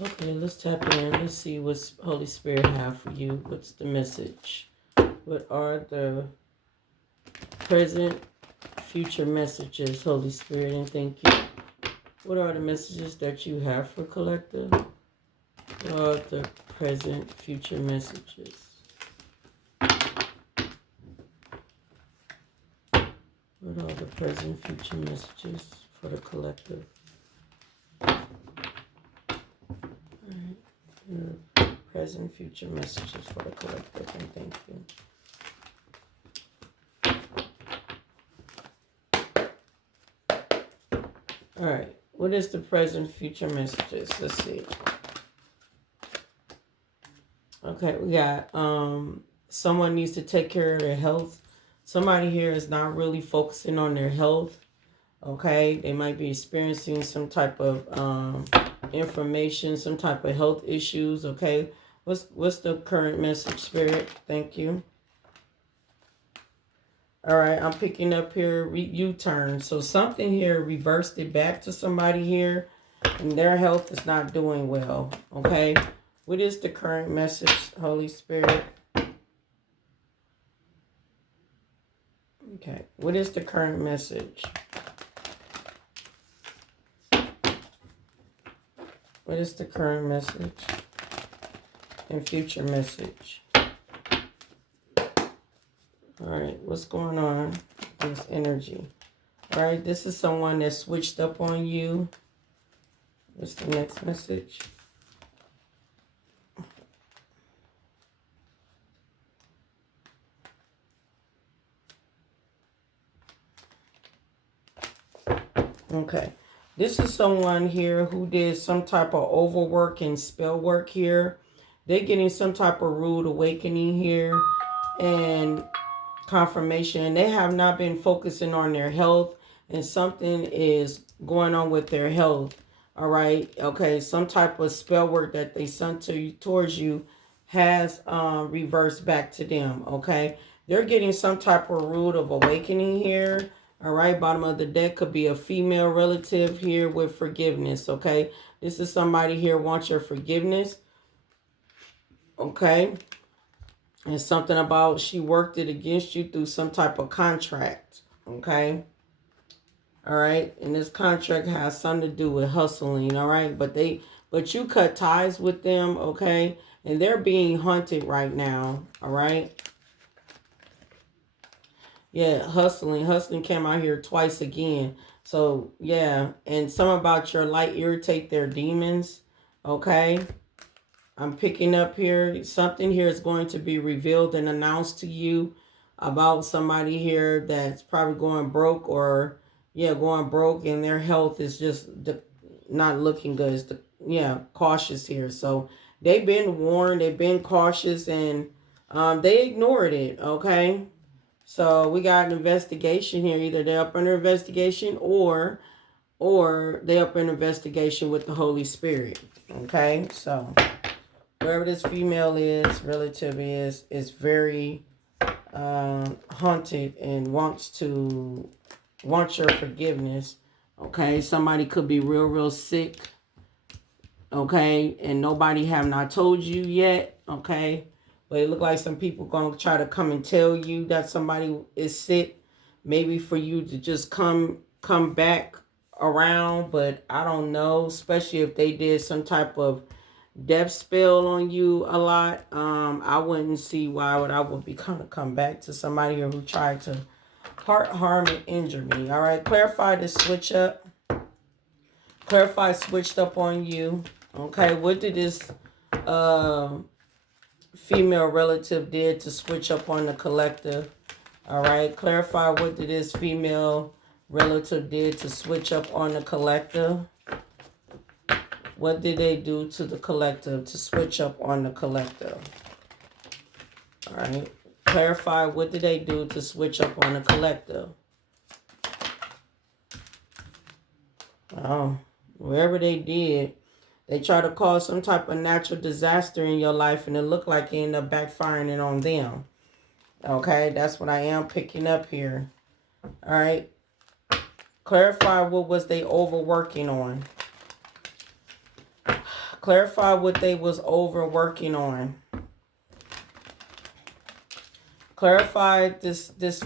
Okay, let's tap in. Let's see what Holy Spirit have for you. What's the message? What are the present, future messages, Holy Spirit? And thank you. What are the messages that you have for collective? What are the present, future messages? What are the present, future messages for the collective? Alright. Your present, future messages for the collective, and thank you. Alright. What is the present, future messages? Let's see. Okay, we got someone needs to take care of their health. Somebody here is not really focusing on their health. Okay, they might be experiencing some type of information, some type of health issues. Okay, what's the current message, Spirit? Thank you. All right, I'm picking up here U-turn. So something here reversed it back to somebody here, and their health is not doing well. Okay, what is the current message, Holy Spirit? Okay, what is the current message? What is the current message and future message? All right, what's going on with this energy? All right, this is someone that switched up on you. What's the next message? Okay, this is someone here who did some type of overwork and spell work here. They're getting some type of rude awakening here and confirmation. They have not been focusing on their health, and something is going on with their health. All right. Okay. Some type of spell work that they sent to you, towards you, has reversed back to them. Okay. They're getting some type of root of awakening here. All right. Bottom of the deck could be a female relative here with forgiveness. Okay. This is somebody here wants your forgiveness. Okay. And something about she worked it against you through some type of contract. Okay. All right. And this contract has something to do with hustling. All right. But you cut ties with them. Okay. And they're being hunted right now. All right. Yeah. Hustling. Hustling came out here twice again. So yeah. And some about your light irritate their demons. Okay. I'm picking up here. Something here is going to be revealed and announced to you about somebody here that's probably going broke or, yeah, going broke, and their health is just not looking good. Cautious here. So they've been warned, they've been cautious, and they ignored it, okay? So we got an investigation here. Either they're up under investigation or they're up in investigation with the Holy Spirit, okay? So whoever this female is, relative is very haunted and wants your forgiveness. Okay, somebody could be real sick. Okay, and nobody have not told you yet. Okay, but it look like some people gonna try to come and tell you that somebody is sick. Maybe for you to just come back around, but I don't know. Especially if they did some type of death spell on you a lot. I wouldn't see why I would be come back to somebody who tried to harm and injure me. All right, clarify the switch up. Clarify switched up on you. Okay, what did this female relative did to switch up on the collective? All right, clarify what did this female relative did to switch up on the collective? What did they do to the collective to switch up on the collective? All right. Clarify what did they do to switch up on the collective? Oh, wherever they did, they try to cause some type of natural disaster in your life, and it looked like it ended up backfiring it on them. Okay, that's what I am picking up here. All right. Clarify what was they overworking on. Clarify what they was overworking on. Clarify this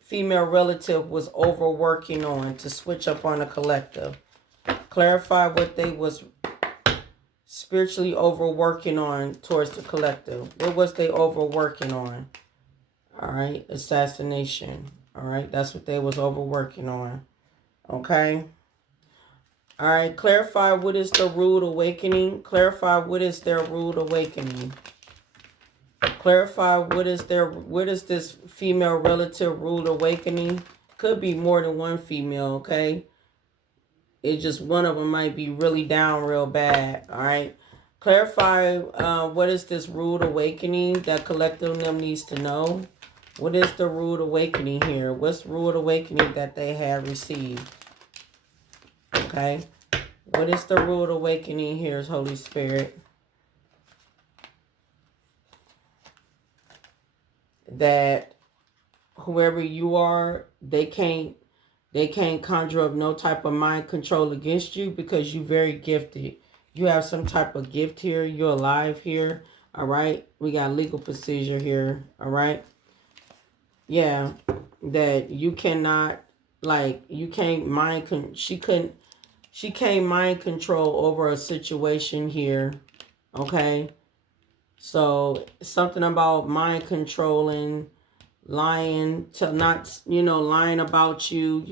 female relative was overworking on to switch up on a collective. Clarify what they was spiritually overworking on towards the collective. What was they overworking on? All right, assassination. All right, that's what they was overworking on. Okay. All right, clarify what is the rude awakening. Clarify what is their rude awakening. Clarify what is this female relative rude awakening. Could be more than one female, okay? It's just one of them might be really down real bad, all right? Clarify what is this rude awakening that collective them needs to know. What is the rude awakening here? What's rude awakening that they have received? Okay. What is the rude awakening here, Holy Spirit? That whoever you are, they can't conjure up no type of mind control against you because you're very gifted. You have some type of gift here. You're alive here. All right. We got legal procedure here. All right. Yeah. That you cannot, like, you can't she can't mind control over a situation here. Okay. So something about mind controlling, lying to not, lying about you,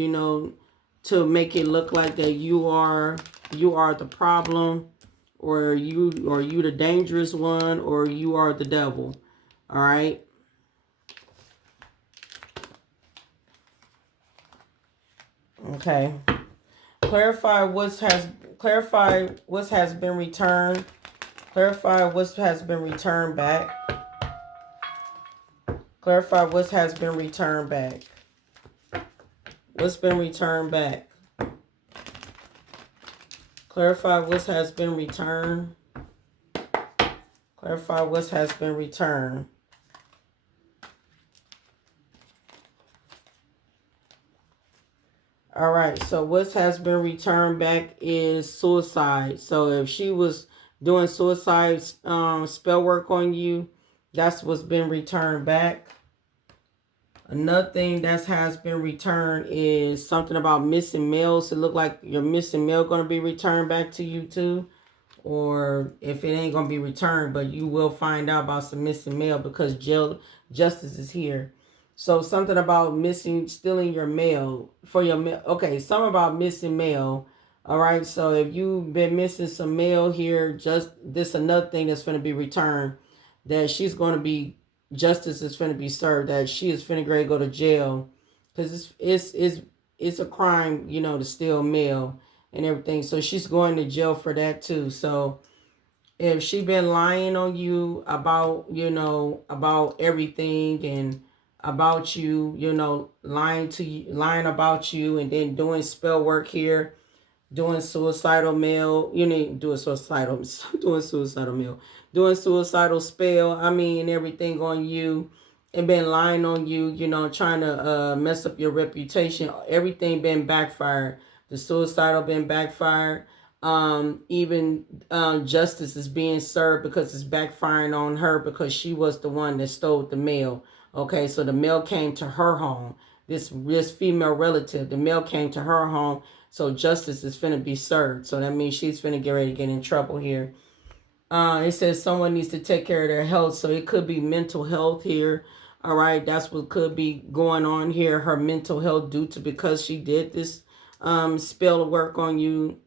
to make it look like that you are the problem, or you the dangerous one, or you are the devil. All right. Okay. Clarify what has been returned. Clarify what has been returned back. Clarify what has been returned back. What's been returned back? Clarify what has been returned. Clarify what has been returned. All right, so what has been returned back is suicide. So if she was doing suicide spell work on you, that's what's been returned back. Another thing that has been returned is something about missing mails. It look like your missing mail going to be returned back to you too. Or if it ain't going to be returned, but you will find out about some missing mail because justice is here. So something about stealing your mail for your mail. Okay, something about missing mail. All right, so if you've been missing some mail here, just this another thing that's going to be returned, that she's going to be, justice is going to be served, that she is finna go to jail because it's a crime, to steal mail and everything. So she's going to jail for that too. So if she been lying on you about, about everything and about you, lying about you, and then doing spell work here, doing suicidal mail, doing suicidal mail, doing suicidal spell, everything on you, and been lying on you, trying to mess up your reputation. Everything been backfired. The suicidal been backfired. Even justice is being served because it's backfiring on her because she was the one that stole the mail. Okay, so the mail came to her home. This female relative, the mail came to her home. So justice is finna be served. So that means she's finna get ready to get in trouble here. It says someone needs to take care of their health. So it could be mental health here. All right, that's what could be going on here. Her mental health due to because she did this spell work on you,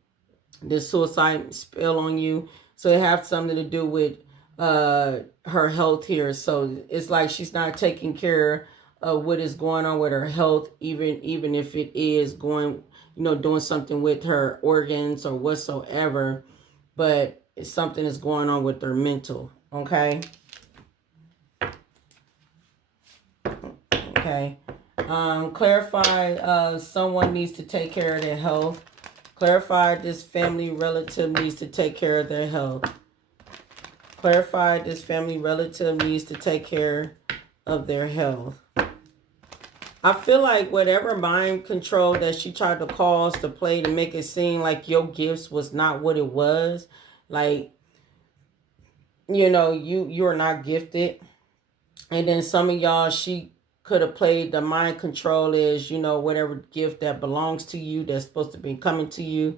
this suicide spell on you. So it has something to do with her health here. So it's like she's not taking care of what is going on with her health, even if it is going, doing something with her organs or whatsoever, but it's something that's going on with her mental. Okay. Okay. Clarify someone needs to take care of their health. Clarify this family relative needs to take care of their health. Clarify this family relative needs to take care of their health. I feel like whatever mind control that she tried to cause to play to make it seem like your gifts was not what it was, Like, you're not gifted. And then some of y'all, she could have played the mind control is, whatever gift that belongs to you that's supposed to be coming to you.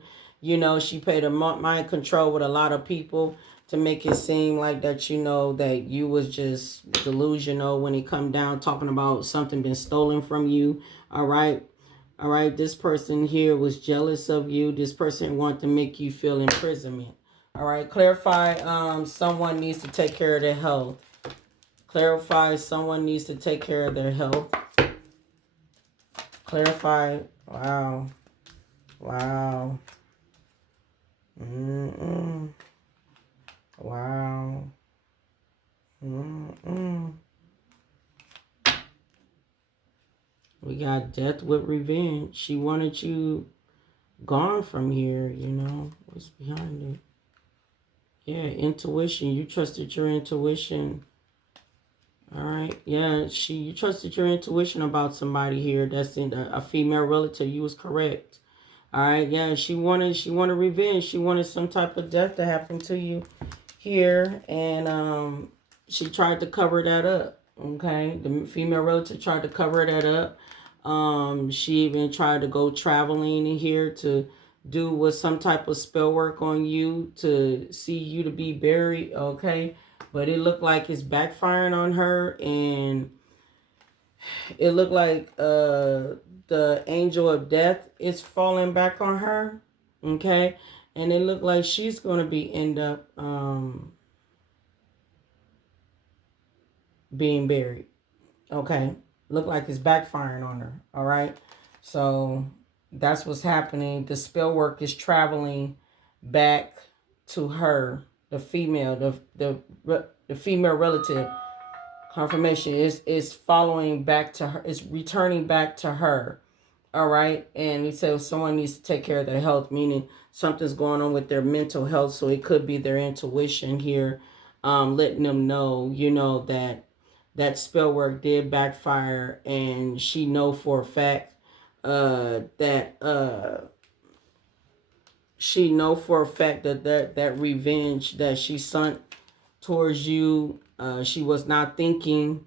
She played a mind control with a lot of people to make it seem like that, that you was just delusional when it come down talking about something been stolen from you. All right. All right. This person here was jealous of you. This person wanted to make you feel imprisonment. All right. Clarify. Someone needs to take care of their health. Clarify, someone needs to take care of their health. Clarify, wow, wow, wow, We got death with revenge. She wanted you gone from here, What's behind it? Yeah, intuition. You trusted your intuition. All right. Yeah, you trusted your intuition about somebody here that's in a female relative. You was correct. All right. Yeah, she wanted revenge. She wanted some type of death to happen to you here, and she tried to cover that up. Okay, the female relative tried to cover that up. She even tried to go traveling in here to do with some type of spell work on you to see you to be buried. Okay, but it looked like it's backfiring on her, and it looked like the angel of death is falling back on her. Okay, and it looked like she's going to be end up being buried. Okay, look like it's backfiring on her. All right, so that's what's happening. The spell work is traveling back to her, the female, the female relative. Confirmation is following back to her. It's returning back to her. All right, and he says someone needs to take care of their health, meaning something's going on with their mental health. So it could be their intuition here, letting them know, that spell work did backfire, and she know for a fact that she know for a fact that revenge that she sent towards you, she was not thinking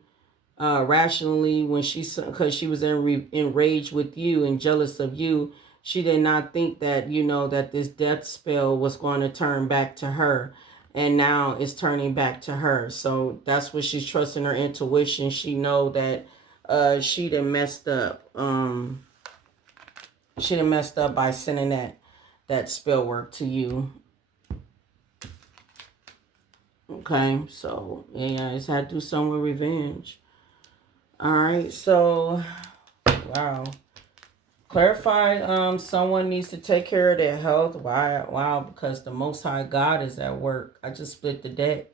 rationally when because she was enraged with you and jealous of you. She did not think that that this death spell was going to turn back to her, and now it's turning back to her. So that's what she's trusting her intuition. She know that she done messed up. She done messed up by sending that spell work to you. Okay, so yeah, it's had to do some with revenge. All right, so wow. Clarify, someone needs to take care of their health. Why? Wow, because the Most High God is at work. I just split the deck.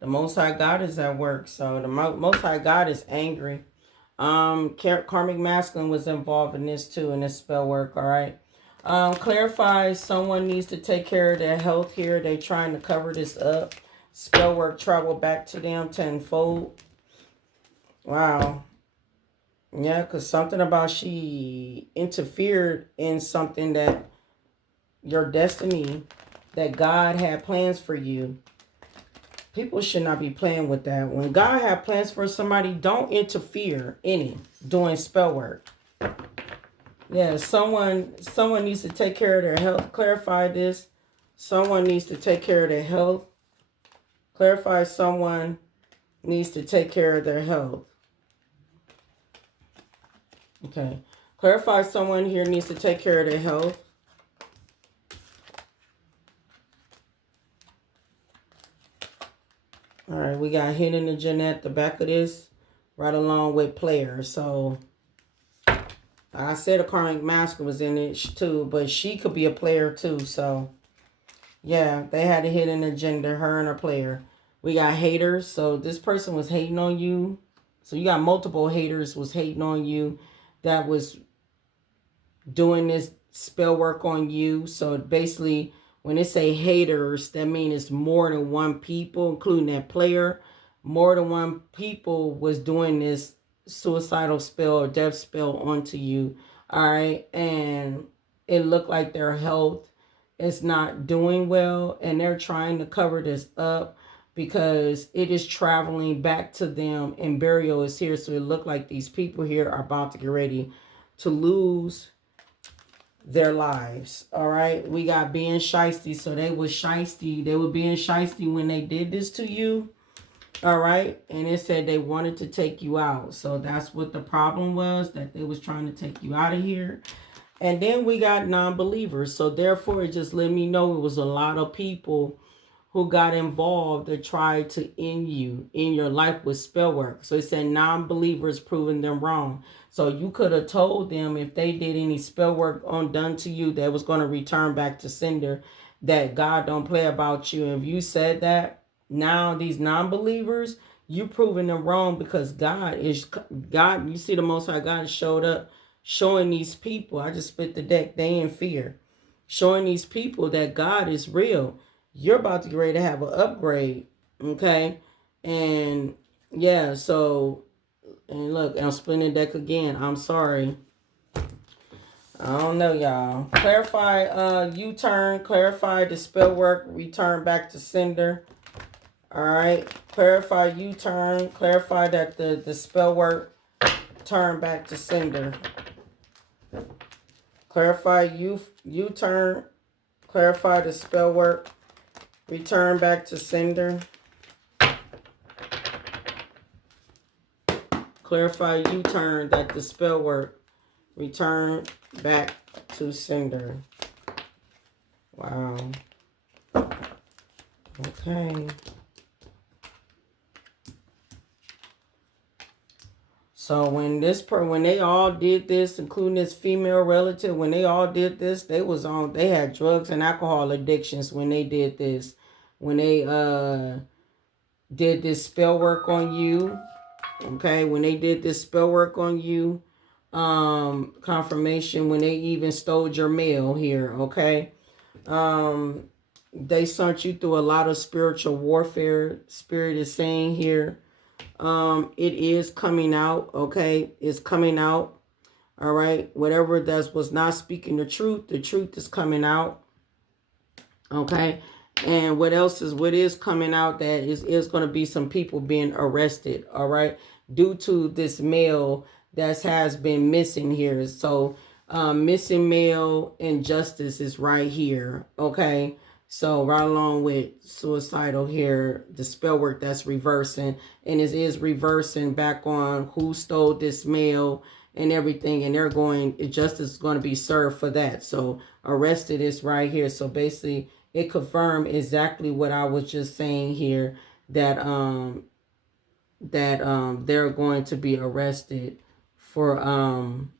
The Most High God is at work. So the Most High God is angry. Karmic Masculine was involved in this too, in this spell work, all right? Clarify, someone needs to take care of their health here. They trying to cover this up. Spell work travel back to them tenfold. Wow. Yeah, because something about she interfered in something that your destiny, that God had plans for you. People should not be playing with that. When God had plans for somebody, don't interfere doing spell work. Yeah, someone needs to take care of their health. Clarify this. Someone needs to take care of their health. Clarify, someone needs to take care of their health. Okay. Clarify, someone here needs to take care of their health. All right, we got hidden agenda at the back of this, right along with player. So, I said a karmic master was in it too, but she could be a player too. So, yeah, they had a hidden agenda, her and her player. We got haters. So, this person was hating on you. So, you got multiple haters was hating on you that was doing this spell work on you. So basically, when they say haters, that means it's more than one people, including that player. More than one people was doing this suicidal spell or death spell onto you. All right. And it looked like their health is not doing well, and they're trying to cover this up because it is traveling back to them, and burial is here. So it look like these people here are about to get ready to lose their lives. All right, we got being shiesty. So they were shiesty. They were being shiesty when they did this to you. All right, and it said they wanted to take you out. So that's what the problem was, that they was trying to take you out of here. And then we got non-believers. So therefore, it just let me know it was a lot of people who got involved that tried to end you in your life with spell work. So it said non-believers proving them wrong. So you could have told them if they did any spell work on done to you that was going to return back to sender, that God don't play about you. And if you said that, now these non-believers, you proving them wrong, because God, you see the Most High God showed up, showing these people, I just spit the deck, they in fear, showing these people that God is real. You're about to get ready to have an upgrade, okay? And yeah, so, and look, I'm splitting the deck again. I'm sorry. I don't know, y'all. Clarify U-turn, clarify the spell work, return back to sender. All right, clarify U-turn, clarify that the spell work turn back to sender. Clarify U-turn, clarify the spell work, return back to sender. Clarify U-turn that the spell work, return back to sender. Wow. Okay. So when they all did this, including this female relative, when they all did this, they had drugs and alcohol addictions when they did this. When they did this spell work on you, okay? When they did this spell work on you, confirmation, when they even stole your mail here, okay? They sent you through a lot of spiritual warfare. Spirit is saying here. It is coming out, okay? It's coming out, all right? Whatever that was not speaking the truth is coming out, okay? And what is coming out, that is going to be some people being arrested, all right? Due to this mail that has been missing here. So, missing mail and justice is right here, okay? So right along with suicidal here, the spell work that's reversing, and it is reversing back on who stole this mail and everything, and justice is going to be served for that. So arrested is right here. So basically it confirmed exactly what I was just saying here, that they're going to be arrested for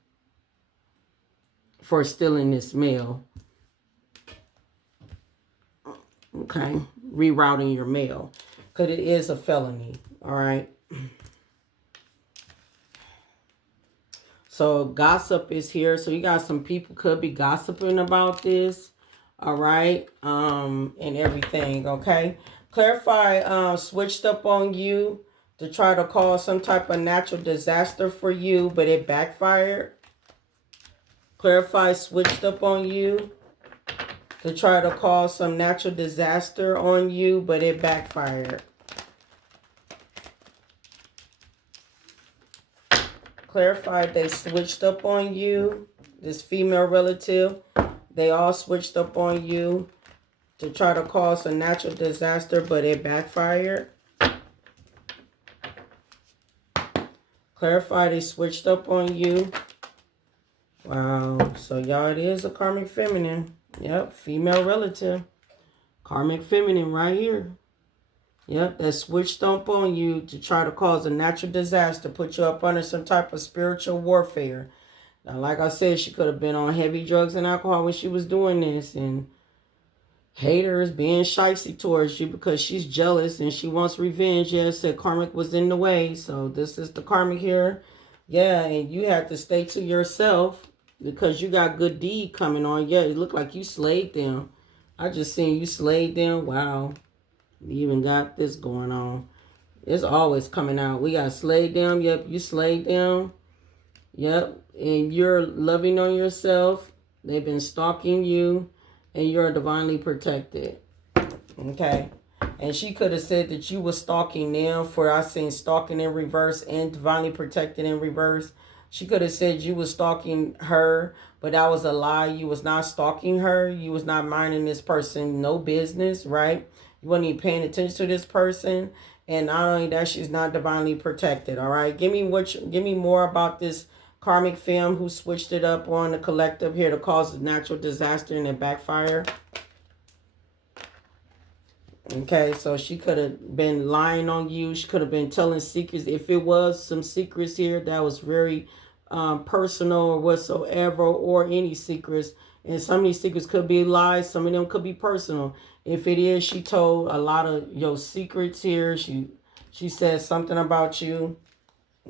stealing this mail. Okay, rerouting your mail, because it is a felony. All right. So gossip is here. So you got some people could be gossiping about this. All right. And everything. Okay. Clarify switched up on you to try to cause some type of natural disaster for you, but it backfired. Clarify switched up on you to try to cause some natural disaster on you, but it backfired. Clarified they switched up on you, this female relative. They all switched up on you to try to cause a natural disaster, but it backfired. Clarify they switched up on you. Wow. So y'all, it is a karmic feminine. Yep, female relative. Karmic feminine right here. Yep, that switched up on you to try to cause a natural disaster, put you up under some type of spiritual warfare. Now, like I said, she could have been on heavy drugs and alcohol when she was doing this, and haters being shicey towards you because she's jealous and she wants revenge. Yeah, said karmic was in the way, so this is the karmic here. Yeah, and you have to stay to yourself, because you got good deed coming on. Yeah, it looked like you slayed them. I just seen you slayed them. Wow. You even got this going on. It's always coming out. We got slayed them. Yep, you slayed them. Yep, and you're loving on yourself. They've been stalking you. and you're divinely protected. Okay. And she could have said that you were stalking them, for I seen stalking in reverse and divinely protected in reverse. She could have said you was stalking her, but that was a lie. You was not stalking her. You was not minding this person no business, right? You wasn't even paying attention to this person. And not only that, she's not divinely protected. All right. Give me more about this karmic femme who switched it up on the collective here to cause a natural disaster and it backfire. Okay, so she could have been lying on you. She could have been telling secrets. If it was some secrets here that was very personal or whatsoever, or any secrets. And some of these secrets could be lies. Some of them could be personal. If it is, she told a lot of your secrets here. She said something about you.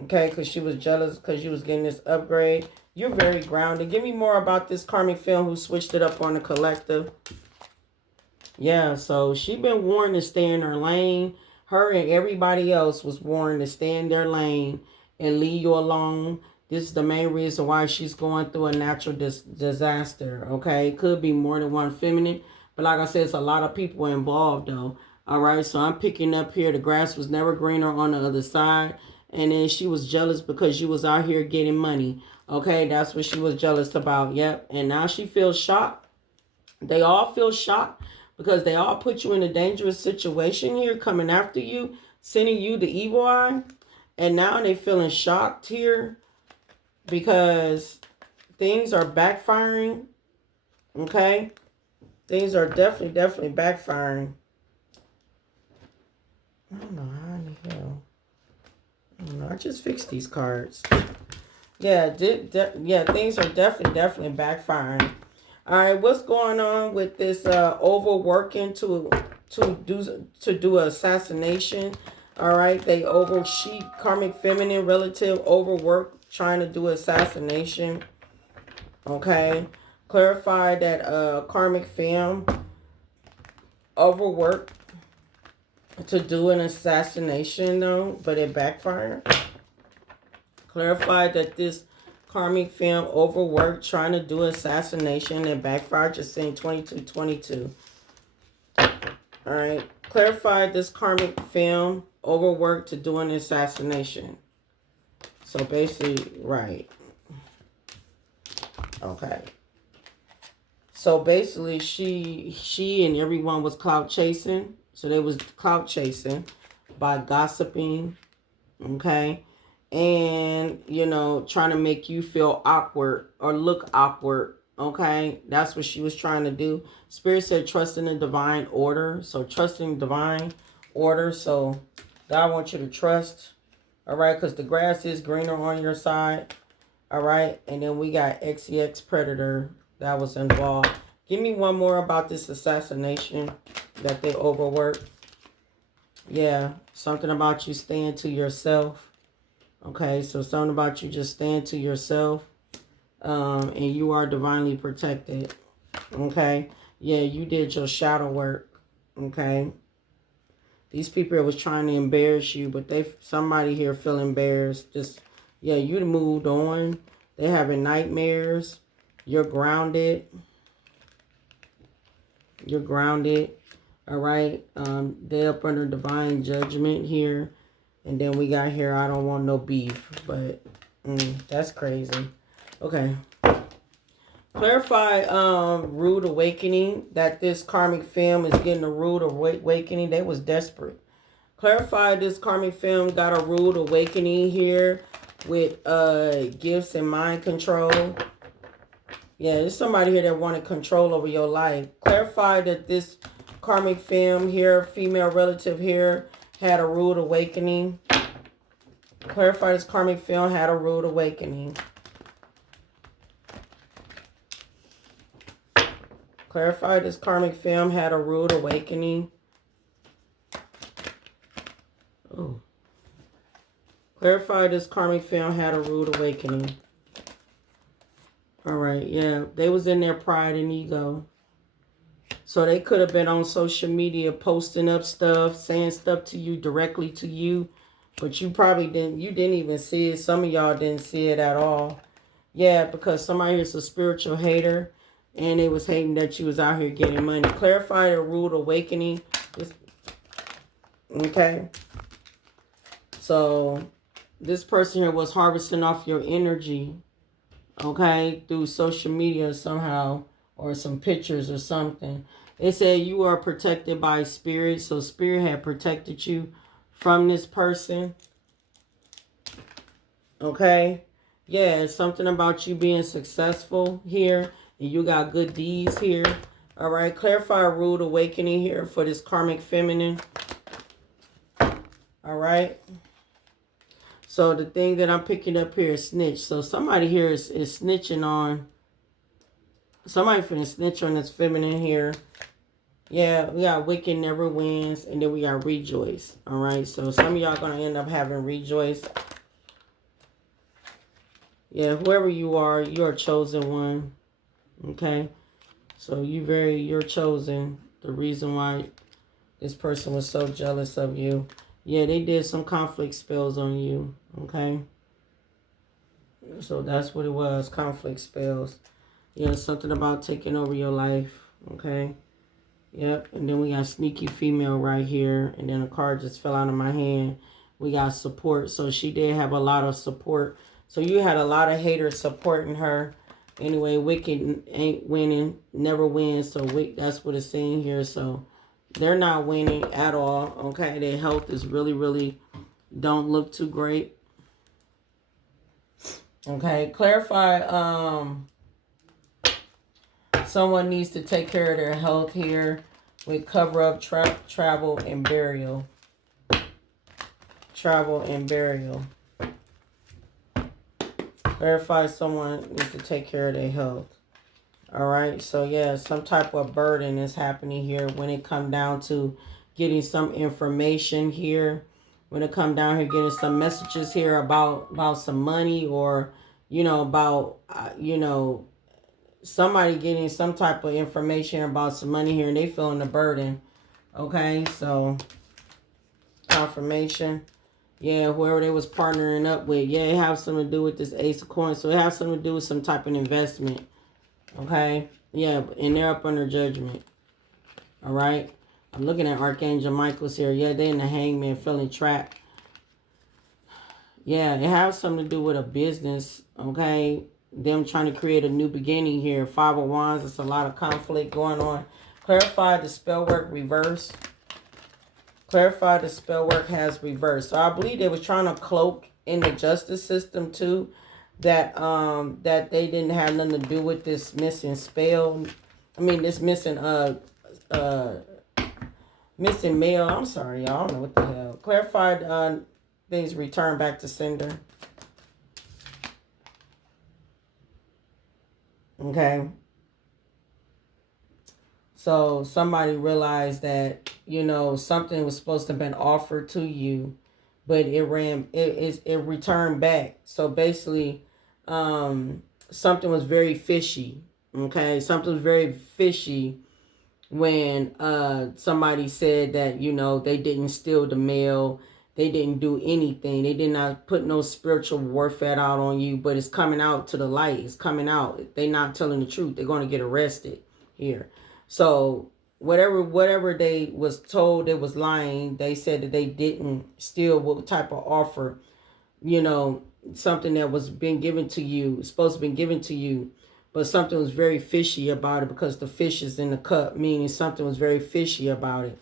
Okay, because she was jealous because you was getting this upgrade. You're very grounded. Give me more about this karmic film who switched it up on the collective. Yeah, so she been warned to stay in her lane. Her and everybody else was warned to stay in their lane and leave you alone. This is the main reason why she's going through a natural disaster, okay? It could be more than one feminine, but like I said, it's a lot of people involved, though. All right, so I'm picking up here. The grass was never greener on the other side. And then she was jealous because you was out here getting money. Okay, that's what she was jealous about. Yep, and now she feels shocked. They all feel shocked because they all put you in a dangerous situation here, coming after you, sending you the evil eye. And now they feeling shocked here because things are backfiring. Okay? Things are definitely backfiring. I don't know how in the hell. I don't know. I just fixed these cards. Yeah, things are definitely backfiring. All right, what's going on with this overworking to do assassination? All right, she karmic feminine relative overwork trying to do assassination. Okay, clarify that karmic femme overworked to do an assassination though, but it backfired. Clarify that this karmic femme overworked trying to do assassination and backfired, just saying 2222. Alright. Clarify this karmic femme overworked to do an assassination. So basically, right. Okay. So basically she and everyone was clout chasing. So they was clout chasing by gossiping. Okay. And, trying to make you feel awkward or look awkward. Okay, that's what she was trying to do. Spirit said trust in the divine order. So trusting divine order. So God wants you to trust. All right, because the grass is greener on your side. All right, and then we got XEX Predator that was involved. Give me one more about this assassination that they overworked. Yeah, something about you staying to yourself. Okay, so something about you just stand to yourself, and you are divinely protected. Okay, yeah, you did your shadow work. Okay, these people was trying to embarrass you, but somebody here feel embarrassed. Just you moved on. They having nightmares. You're grounded. You're grounded. All right, they're up under divine judgment here. And then we got here, I don't want no beef. But that's crazy. Okay. Clarify rude awakening. That this karmic femme is getting a rude awakening. They was desperate. Clarify this karmic femme got a rude awakening here with gifts and mind control. Yeah, there's somebody here that wanted control over your life. Clarify that this karmic femme here, female relative here, had a rude awakening. Clarify this karmic film had a rude awakening. Clarify this karmic film had a rude awakening. Oh. Clarify this karmic film had a rude awakening. All right, yeah. They was in their pride and ego. So they could have been on social media posting up stuff, saying stuff to you, directly to you. But you probably didn't even see it. Some of y'all didn't see it at all. Yeah, because somebody is a spiritual hater. And they was hating that you was out here getting money. Clarify the rude awakening. Okay. So this person here was harvesting off your energy. Okay. Through social media somehow. Or some pictures or something. It said you are protected by spirit. So spirit had protected you from this person. Okay. Yeah, it's something about you being successful here. And you got good deeds here. All right. Clarify a rude awakening here for this karmic feminine. All right. So the thing that I'm picking up here is snitch. So somebody here is snitching on. Somebody finna snitch on this feminine here. Yeah, we got wicked never wins. And then we got rejoice. All right. So some of y'all going to end up having rejoice. Yeah, whoever you are, you're a chosen one. Okay. So you're chosen. The reason why this person was so jealous of you. Yeah, they did some conflict spells on you. Okay. So that's what it was. Conflict spells. Yeah, something about taking over your life. Okay. Yep. And then we got sneaky female right here. And then a card just fell out of my hand. We got support. So she did have a lot of support. So you had a lot of haters supporting her. Anyway, wicked ain't winning. Never wins. So that's what it's saying here. So they're not winning at all. Okay. Their health is really, really don't look too great. Okay. Clarify. Someone needs to take care of their health here with cover up, travel, and burial. Travel and burial. Verify someone needs to take care of their health. All right. So, yeah, some type of burden is happening here when it come down to getting some information here. When it come down here, getting some messages here about some money or, about, somebody getting some type of information about some money here and they feeling the burden. Okay. So, confirmation. Yeah, whoever they was partnering up with. Yeah, it has something to do with this Ace of Coins. So it has something to do with some type of investment. Okay? Yeah, and they're up under judgment. All right? I'm looking at Archangel Michael's here. Yeah, they in the hangman feeling trapped. Yeah, it has something to do with a business. Okay? Them trying to create a new beginning here. Five of Wands. There's a lot of conflict going on. Clarify the spell work reverse. Clarify the spell work has reversed. So I believe they was trying to cloak in the justice system too that that they didn't have nothing to do with this missing spell. I mean this missing missing mail. I'm sorry, y'all. I don't know what the hell. Clarified things return back to sender. Okay. So somebody realized that, something was supposed to have been offered to you, but it returned back. So basically, something was very fishy. Okay. Something was very fishy when somebody said that, they didn't steal the mail. They didn't do anything. They did not put no spiritual warfare out on you, but it's coming out to the light. It's coming out. They're not telling the truth. They're going to get arrested here. So whatever they was told they was lying, they said that they didn't steal what type of offer, something that was being given to you, supposed to be given to you, but something was very fishy about it because the fish is in the cup, meaning something was very fishy about it.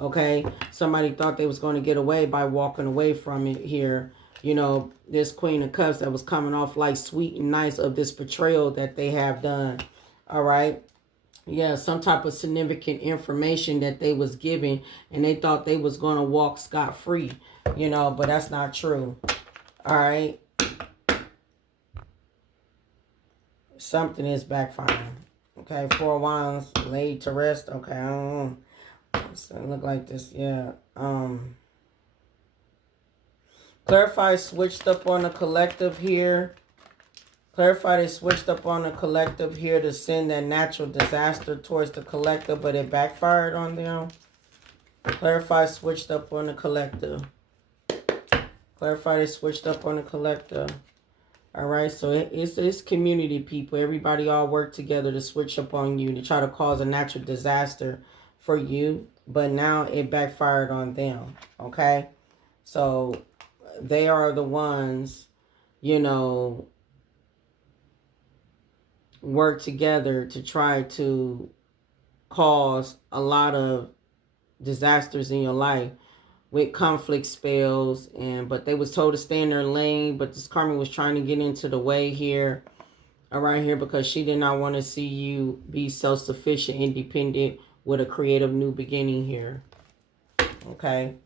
Okay, somebody thought they was going to get away by walking away from it here. This Queen of Cups that was coming off like sweet and nice of this betrayal that they have done. All right. Yeah, some type of significant information that they was giving and they thought they was going to walk scot-free, but that's not true. All right. Something is backfiring. Okay, 4 of Wands laid to rest. Okay, I don't know. It's gonna look like this, yeah. Clarify switched up on the collective here. Clarify they switched up on the collective here to send that natural disaster towards the collective, but it backfired on them. Clarify switched up on the collective. Clarify they switched up on the collective. All right, so it's community people. Everybody all work together to switch up on you to try to cause a natural disaster for you, but now it backfired on them. Okay, so they are the ones, you know, work together to try to cause a lot of disasters in your life with conflict spells, and but they was told to stay in their lane, but this karma was trying to get into the way here, all right, here, because she did not want to see you be self-sufficient, independent, with a creative new beginning here. Okay,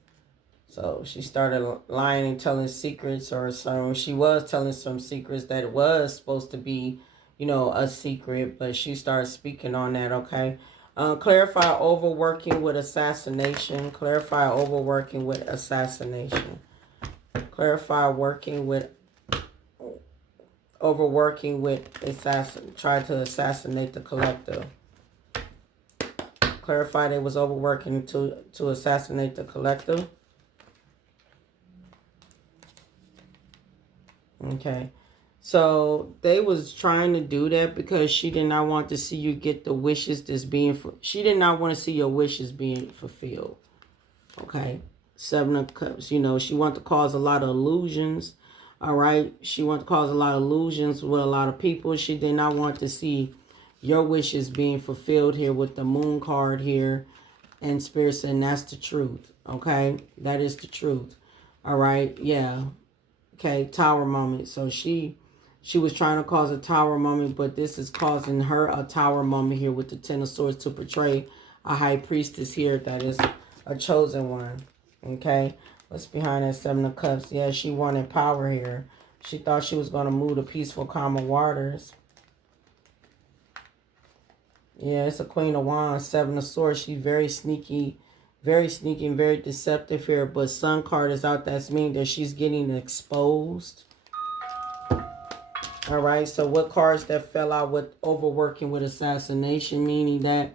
so she started lying and telling secrets, or some, she was telling some secrets that it was supposed to be, you know, a secret, but she started speaking on that. Okay, clarify overworking with assassination. Clarify overworking with assassination. Clarify working with overworking with try to assassinate the collective. Clarify they was overworking to assassinate the collective. Okay. So they was trying to do that because she did not want to see you get the wishes that's being she did not want to see your wishes being fulfilled. Okay. Seven of Cups, you know, she wanted to cause a lot of illusions. All right. She wanted to cause a lot of illusions with a lot of people. She did not want to see your wishes being fulfilled here with the Moon card here. And Spirit saying that's the truth. Okay. That is the truth. All right. Yeah. Okay. Tower moment. So she was trying to cause a tower moment, but this is causing her a tower moment here with the Ten of Swords to portray a high priestess here that is a chosen one. Okay, what's behind that Seven of Cups? Yeah, she wanted power here. She thought she was going to move to peaceful, calmer waters. Yeah, it's a Queen of Wands, Seven of Swords. She's very sneaky and very deceptive here. But Sun card is out. That's meaning that she's getting exposed. All right, so what cards that fell out with overworking with assassination, meaning that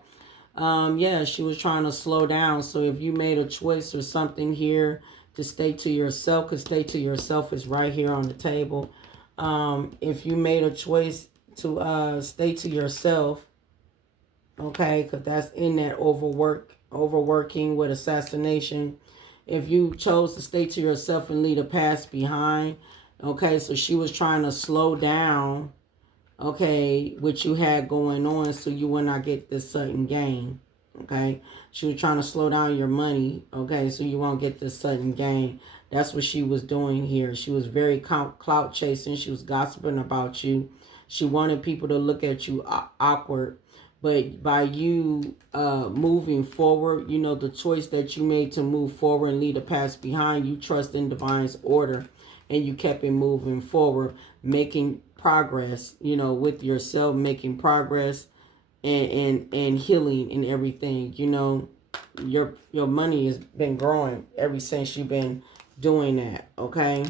yeah, she was trying to slow down. So if you made a choice or something here to stay to yourself, because stay to yourself is right here on the table. If you made a choice to stay to yourself, okay, because that's in that overworking with assassination. If you chose to stay to yourself and leave the past behind, okay, so she was trying to slow down, okay, what you had going on so you would not get this sudden gain. Okay, she was trying to slow down your money, okay, so you won't get this sudden gain. That's what she was doing here. She was very clout chasing. She was gossiping about you. She wanted people to look at you awkward. But by you moving forward, you know, the choice that you made to move forward and leave the past behind, you trust in divine's order and you kept it moving forward, making progress, you know, with yourself, making progress and healing and everything. You know, your money has been growing ever since you've been doing that. Okay.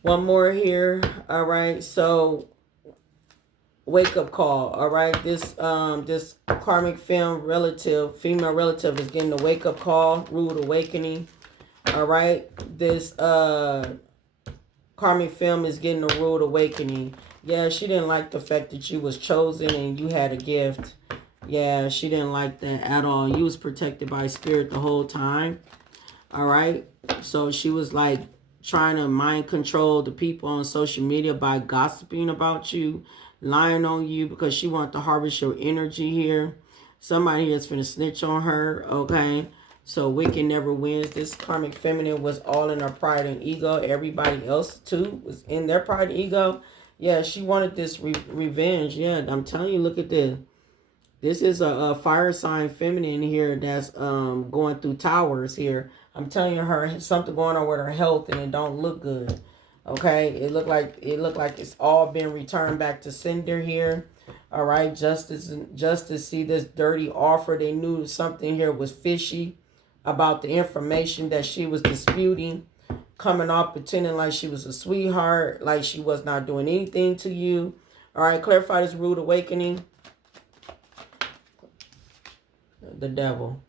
One more here. All right. So wake up call. All right. This karmic female relative is getting the wake up call, rude awakening. All right. This karmic film is getting a rude awakening. Yeah, she didn't like the fact that you was chosen and you had a gift. Yeah, she didn't like that at all. You was protected by spirit the whole time. All right. So she was like trying to mind control the people on social media by gossiping about you, lying on you because she wanted to harvest your energy here. Somebody here is going to snitch on her. Okay. So wicked never wins. This karmic feminine was all in her pride and ego. Everybody else too was in their pride and ego. Yeah, she wanted this revenge. Yeah, I'm telling you, look at this. This is a fire sign feminine here that's going through towers here. I'm telling you, her something going on with her health and it don't look good. Okay, it looked like it's all been returned back to sender here. All right, justice see this dirty offer. They knew something here was fishy about the information that she was disputing, coming off pretending like she was a sweetheart, like she was not doing anything to you. All right, clarify this rude awakening. The devil.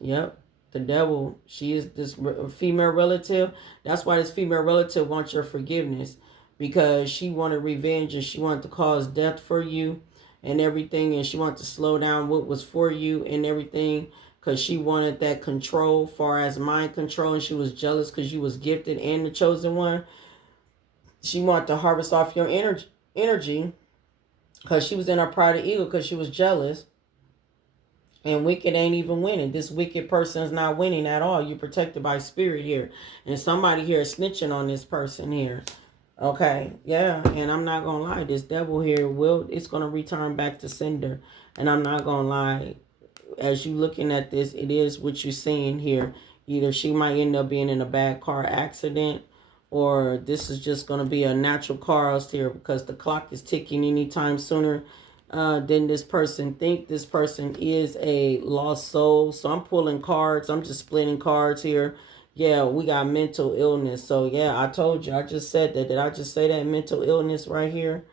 Yep. The devil, she is this female relative. That's why this female relative wants your forgiveness, because she wanted revenge and she wanted to cause death for you and everything, and she wanted to slow down what was for you and everything, because she wanted that control, far as mind control, and she was jealous because you was gifted and the chosen one. She wanted to harvest off your energy because she was in her pride of ego, because she was jealous. And wicked ain't even winning. This wicked person is not winning at all. You're protected by spirit here. And somebody here is snitching on this person here. Okay, yeah. And I'm not going to lie. This devil here, it's going to return back to sender. And I'm not going to lie. As you looking at this, it is what you're seeing here. Either she might end up being in a bad car accident, or this is just going to be a natural cause here, because the clock is ticking anytime sooner than this person think. This person is a lost soul. So I'm pulling cards. I'm just splitting cards here. Yeah, we got mental illness. So yeah, I told you. I just said that. Did I just say that? Mental illness right here.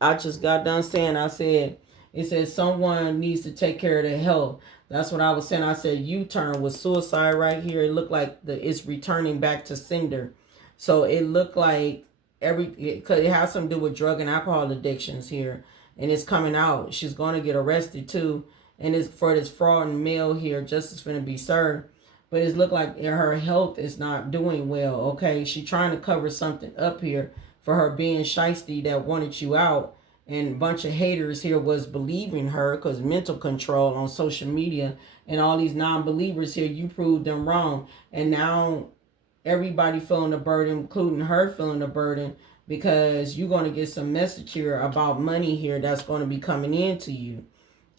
I just got done saying, I said, it says someone needs to take care of their health. That's what I was saying. I said U-turn with suicide right here. It looked like it's returning back to sender. So it looked like because it has something to do with drug and alcohol addictions here. And it's coming out. She's going to get arrested too. And it's for this fraud and mail here. Justice going to be served. But it looked like her health is not doing well. Okay, she's trying to cover something up here for her being shiesty that wanted you out. And a bunch of haters here was believing her, because mental control on social media, and all these non-believers here, you proved them wrong. And now everybody feeling the burden, including her feeling the burden, because you're going to get some message here about money here that's going to be coming into you.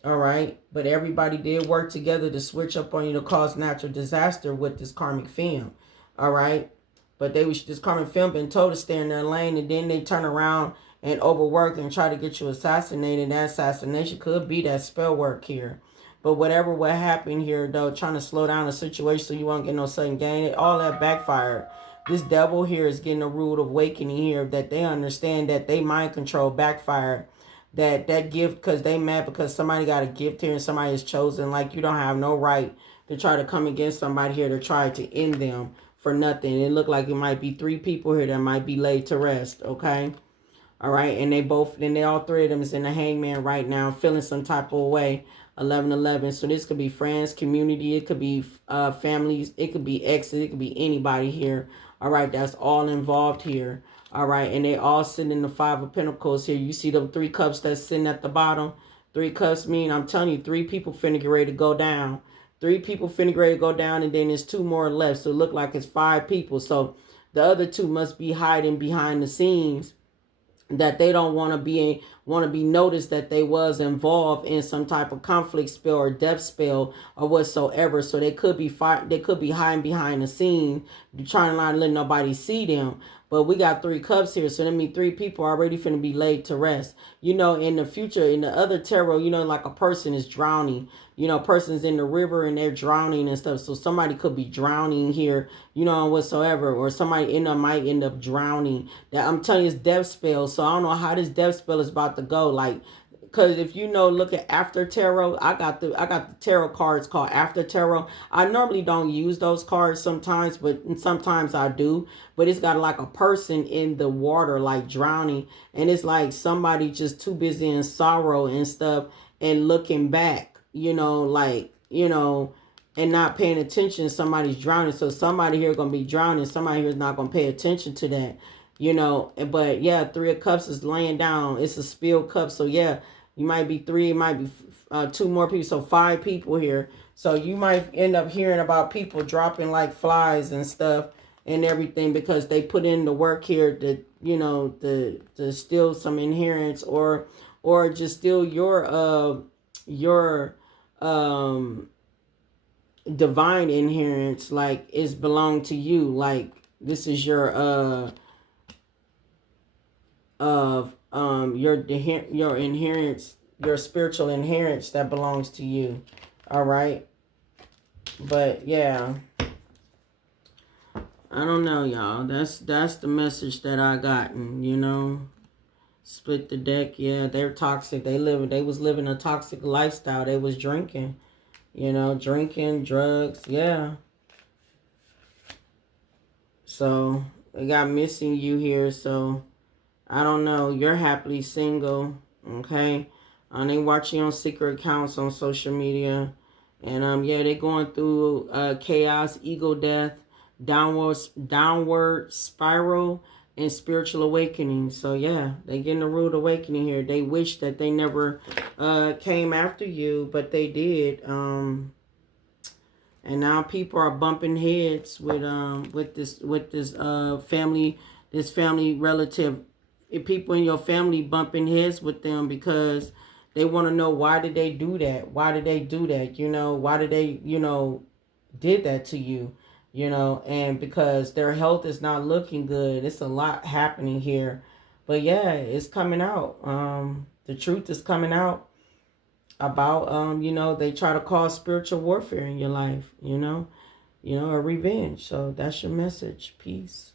All right. But everybody did work together to switch up on you to cause natural disaster with this karmic film. All right. But this karmic film been told to stay in their lane, and then they turn around and overwork and try to get you assassinated. That assassination could be that spell work here. But whatever what happened here, though, trying to slow down the situation so you won't get no sudden gain, all that backfired. This devil here is getting a rude awakening here, that they understand that they mind control backfired. That gift, because they mad because somebody got a gift here and somebody is chosen. Like, you don't have no right to try to come against somebody here to try to end them for nothing. It looked like it might be 3 people here that might be laid to rest. Okay. All right. And they all 3 of them is in the hangman right now, feeling some type of way. 1111. So this could be friends, community. It could be families. It could be exes. It could be anybody here. All right. That's all involved here. All right. And they all sitting in the 5 of Pentacles here. You see them 3 cups that's sitting at the bottom. 3 cups mean, I'm telling you, 3 people finna get ready to go down. 3 people finna get ready to go down, and then there's 2 more left. So it look like it's 5 people. So the other 2 must be hiding behind the scenes, that they don't want to be noticed that they was involved in some type of conflict spell or death spell or whatsoever. So they could be hiding behind the scene, trying to not let nobody see them. But we got 3 cups here, so that means 3 people are already finna be laid to rest. You know, in the future, in the other tarot, you know, like a person is drowning. You know, a person's in the river and they're drowning and stuff. So somebody could be drowning here, you know, whatsoever. Or somebody might end up drowning. That I'm telling you, it's death spell. So I don't know how this death spell is about to go. Like, because if you know, look at After Tarot, I got the tarot cards called After Tarot. I normally don't use those cards sometimes, but sometimes I do. But it's got like a person in the water, like drowning. And it's like somebody just too busy in sorrow and stuff and looking back, you know, like, you know, and not paying attention. Somebody's drowning. So somebody here going to be drowning. Somebody here is not going to pay attention to that, you know. But yeah, 3 of Cups is laying down. It's a spilled cup. So yeah, you might be 3, it might be 2 more people. So 5 people here. So you might end up hearing about people dropping like flies and stuff and everything, because they put in the work here to, you know, to steal some inheritance or just steal your divine inheritance, like it's belong to you. Like this is your your inheritance, your spiritual inheritance that belongs to you. All right. But yeah, I don't know, y'all. That's the message that I gotten, you know. Split the deck. Yeah, they're toxic. They was living a toxic lifestyle. They was drinking. You know, drinking, drugs, yeah. So they got missing you here. So I don't know. You're happily single, okay? They watching on secret accounts on social media, and yeah, they going through chaos, ego death, downward spiral, and spiritual awakening. So yeah, they getting a rude awakening here. They wish that they never came after you, but they did. And now people are bumping heads with this family relative. People in your family bumping heads with them because they want to know, why did they do that? Why did they do that? You know, why did they, did that to you? You know, and because their health is not looking good. It's a lot happening here. But yeah, it's coming out. The truth is coming out about they try to cause spiritual warfare in your life, a revenge. So that's your message. Peace.